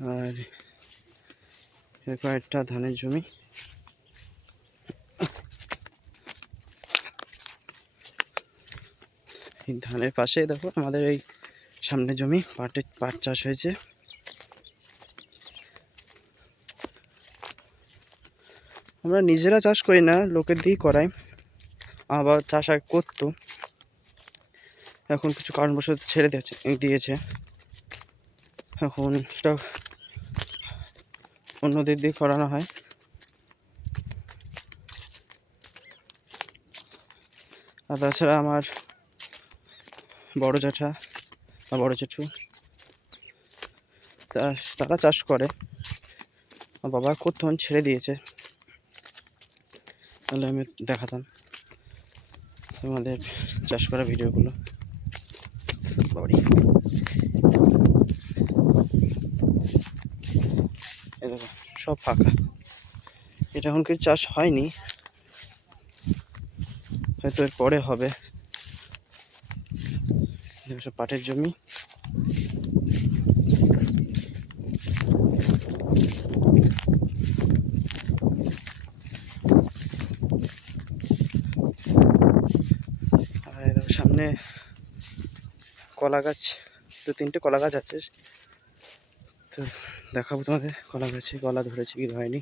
আর কয়েকটা ধানের জমি। এই ধানের পাশে দেখো আমাদের এই সামনে জমি পাট চাষ হয়েছে। আমরা নিজেরা চাষ করি না, লোকের দিয়েই করাই। আবার চাষ আগে করতো, এখন কিছু কারণবশত ছেড়ে দিয়েছে। এখন সেটা অন্যদের দিয়ে করানো হয়। আর তাছাড়া আমার বড় জ্যাঠা বা বড় জেঠু তারা চাষ করে। আমার বাবা করতো, ছেড়ে দিয়েছে। তাহলে আমি দেখাতাম তোমাদের চাষ করা ভিডিওগুলো। এই দেখো সব ফাঁকা, এটা এখন কিছু চাষ হয়নি, হয়তো এর পরে হবে। সব পাটের জমি। আর দেখো সামনে কলা গাছ, 2-3টে কলা গাছ আছে। তো দেখাবো তোমাদের কলা গাছে কলা ধরেছে কি হয়নি।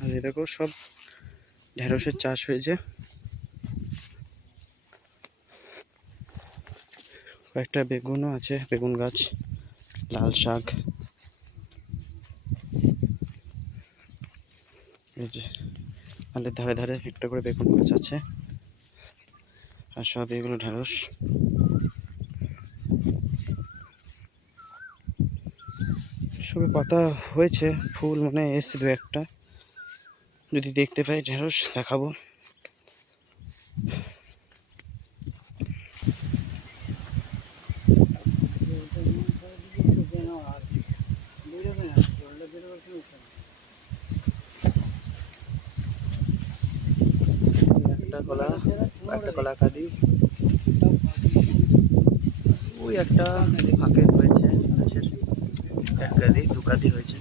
আর এই দেখো সব ঢেঁড়সের চাষ হয়েছে। কয়েকটা বেগুনও আছে, বেগুন গাছ, লাল শাক। এই যে আলের ধারে ধারে একটা করে বেগুন গাছ আছে। আর সব এগুলো ঢেঁড়স। সবে পাতা হয়েছে, ফুল মানে এসছে 2-1টা। যদি দেখতে পাই ঢেঁড়স দেখাবো। একটা কলা কাঁদি, ওই একটা ফাঁকে হয়েছে গাছের, 1 কাঁদি 2 কাঁদি হয়েছে।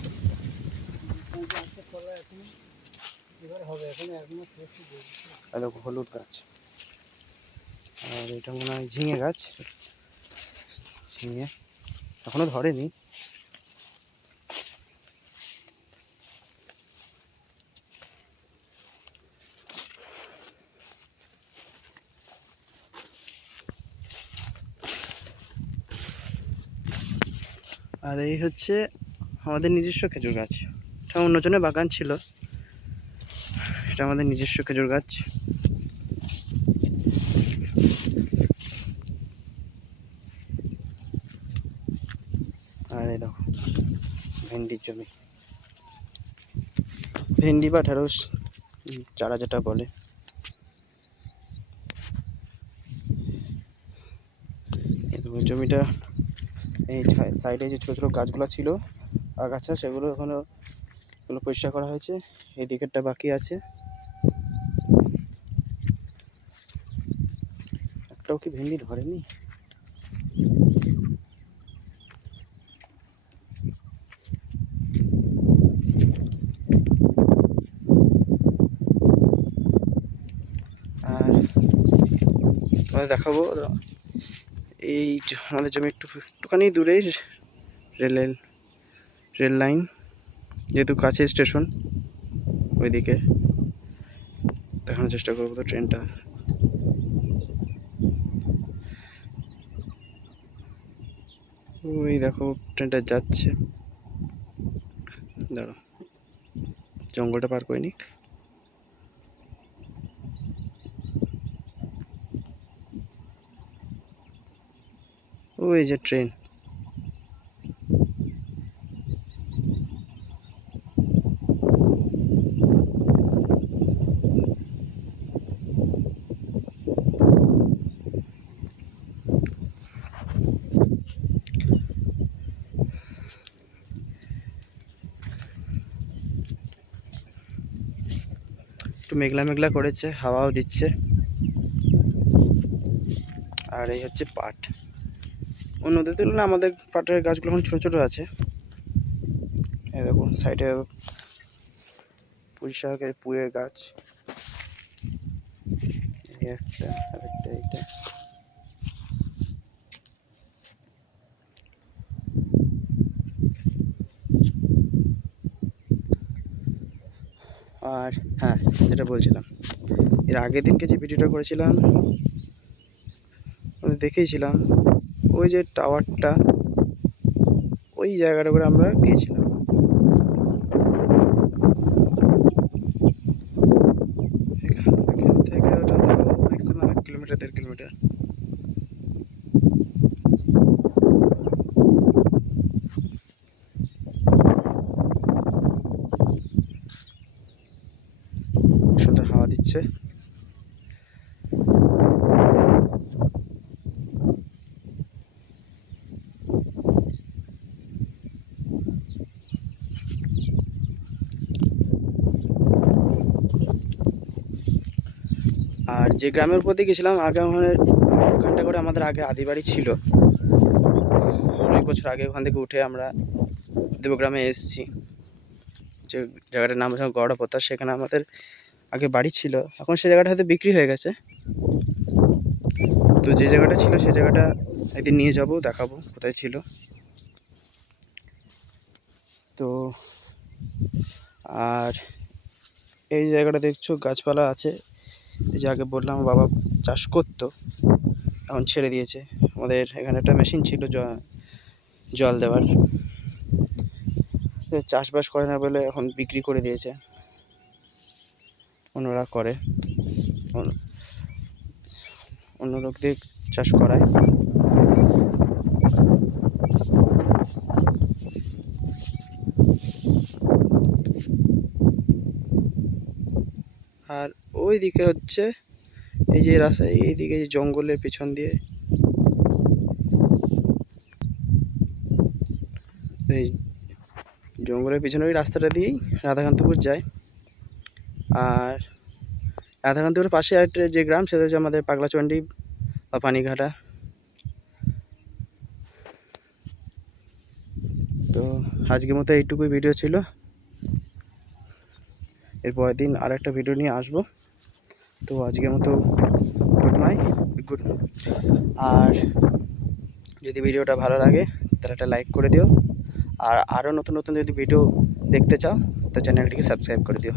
আর দেখো হলুদ গাছ। আর এটা মনে হয় ঝিঙে গাছ, ঝিঙে এখনো ধরেনি। আর এই হচ্ছে আমাদের নিজস্ব খেজুর গাছ। এটা অন্যজনের বাগান ছিল, এটা আমাদের নিজস্ব খেজুর গাছ। আর এই দেখো ভেন্ডির জমি, ভেন্ডি বা ঢেঁড়স চারা যেটা বলে। জমিটা এই সাইডে যে ছোটো ছোটো গাছগুলো ছিল আগাছা, সেগুলো এখনো পরিষ্কার করা হয়েছে। এই দিকেরটা বাকি আছে। একটাও কি ভেন্ডি ধরেনি? আর তোমাদের দেখাবো এই আমাদের জমি একটুখানি দূরেই রেল লাইন, যেহেতু কাছে স্টেশন, ওইদিকে দেখানোর চেষ্টা করবো। তো ট্রেনটা ওই দেখো, ট্রেনটা যাচ্ছে। দাঁড়ো, জঙ্গলটা পার করে নিক। ওই যে ট্রেন। একটু মেঘলা মেঘলা করেছে, হাওয়াও দিচ্ছে। আর এই হচ্ছে পাট। অন্যদের তুলনায় আমাদের পাটের গাছগুলো এখন ছোটো ছোটো আছে। এই দেখো সাইডে পুঁই শাকের পুঁয়ের গাছ, একটা আরেকটা এইটা। আর হ্যাঁ, যেটা বলছিলাম, এর আগের দিনকে যে ভিডিওটা করেছিলাম দেখেইছিলাম, ওই যে টাওয়ারটা, ওই জায়গাটা করে আমরা গিয়েছিলাম। এখান থেকে ওটা তো ম্যাক্সিমাম 1 কিলোমিটার 1.5 কিলোমিটার। সুন্দর হাওয়া দিচ্ছে। আর যে গ্রামের উপর দিয়ে গেছিলাম আগে, ওখানটা করে আমাদের আগে আদি বাড়ি ছিল। অনেক বছর আগে ওখান থেকে উঠে আমরা দেবগ্রামে এসেছি। যে জায়গাটার নাম হচ্ছে গড়াপোতা, সেখানে আমাদের আগে বাড়ি ছিল। এখন সে জায়গাটা হয়তো বিক্রি হয়ে গেছে। তো যে জায়গাটা ছিল সে জায়গাটা একদিন নিয়ে যাব, দেখাবো কোথায় ছিল। তো আর এই জায়গাটা দেখছো গাছপালা আছে। এই যে আগে বললাম বাবা চাষ করতো, এখন ছেড়ে দিয়েছে। আমাদের এখানে একটা মেশিন ছিল জল দেওয়ার, চাষবাস করে না বলে এখন বিক্রি করে দিয়েছে, অন্যরা করে, অন্য লোক দিয়ে চাষ করায়। আর ওই দিকে হচ্ছে এই যে রাস্তা, এইদিকে যে জঙ্গলের পেছন দিয়ে, এই জঙ্গলের পেছনে ওই রাস্তাটা দিয়েই রাধাকান্তপুর যায়। আর রাধাকান্তপুরের পাশে আরেকটা যে গ্রাম, সেটা হচ্ছে আমাদের পাগলাচণ্ডী বা পানিঘাটা। তো আজকের মতো এইটুকুই ভিডিও ছিল। এরপরের দিন আর একটা ভিডিও নিয়ে আসবো। তো আজকের মতো গুড। আর যদি ভিডিওটা ভালো লাগে তাহলে একটা লাইক করে দিও। আর আরও নতুন নতুন যদি ভিডিও দেখতে চাও তো চ্যানেলটিকে সাবস্ক্রাইব করে দিও।